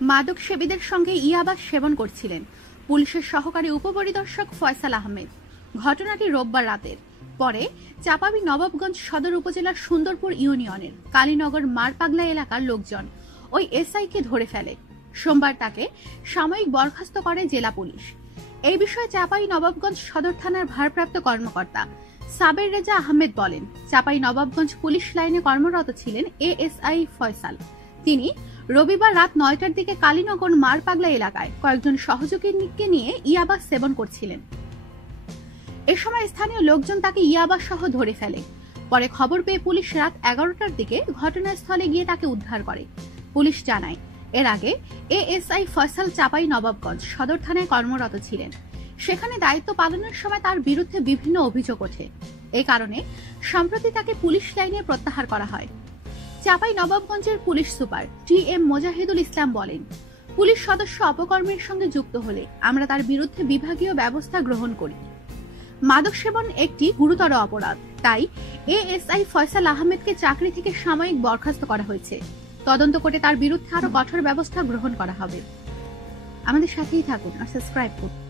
মাদক সেবীদের সঙ্গে ইয়াবা সেবন করছিলেন পুলিশের সহকারী উপপরিদর্শক ফয়সাল আহমেদ। ঘটনাটি রোববার রাতের। পরে চাপাবি নবাবগঞ্জ সদর উপজেলার সুন্দরপুর ইউনিয়নের কালীনগর মারপাগলা এলাকার লোকজন ওই এসআইকে ধরে ফেলে। সোমবার তাকে সাময়িক বরখাস্ত করে জেলা পুলিশ। এই বিষয়ে চাপাই নবাবগঞ্জ সদর থানার ভারপ্রাপ্ত কর্মকর্তা সাবের রেজা আহমেদ বলেন, চাপাই নবাবগঞ্জ পুলিশ লাইনে কর্মরত ছিলেন এএসআই ফয়সাল। তিনি রবিবার রাত 9টার দিকে কালীনগর মারপাগলা এলাকায় কয়েকজন সহযোগীকে নিয়ে ইয়াবা সেবন করছিলেন। এ সময় স্থানীয় লোকজন তাকে ইয়াবা সহ ধরে ফেলে। পরে খবর পেয়ে পুলিশ রাত 11টার দিকে ঘটনাস্থলে গিয়ে তাকে উদ্ধার করে। পুলিশ জানায়, এর আগে এএসআই ফয়সাল চাপাই নবাবগঞ্জ সদর থানায় কর্মরত ছিলেন। সেখানে দায়িত্ব পালনের সময় তার বিরুদ্ধে বিভিন্ন অভিযোগ ওঠে। এই কারণে সম্প্রতি তাকে পুলিশ লাইনে প্রত্যাহার করা হয়। চাপাই নবাবগঞ্জের পুলিশ সুপার টি.এম. মোজাহিদুল ইসলাম বলেন, পুলিশ সদস্য অপকর্মের সঙ্গে যুক্ত হলে আমরা তার বিরুদ্ধে বিভাগীয় ব্যবস্থা গ্রহণ করি। মাদক সেবন একটি গুরুতর অপরাধ, তাই এএসআই ফয়সাল আহমেদকে চাকরি থেকে সাময়িক বরখাস্ত করা হয়েছে। তদন্ত করে তার বিরুদ্ধে আরো কঠোর ব্যবস্থা গ্রহণ করা হবে। আমাদের সাথেই থাকুন আর সাবস্ক্রাইব করুন।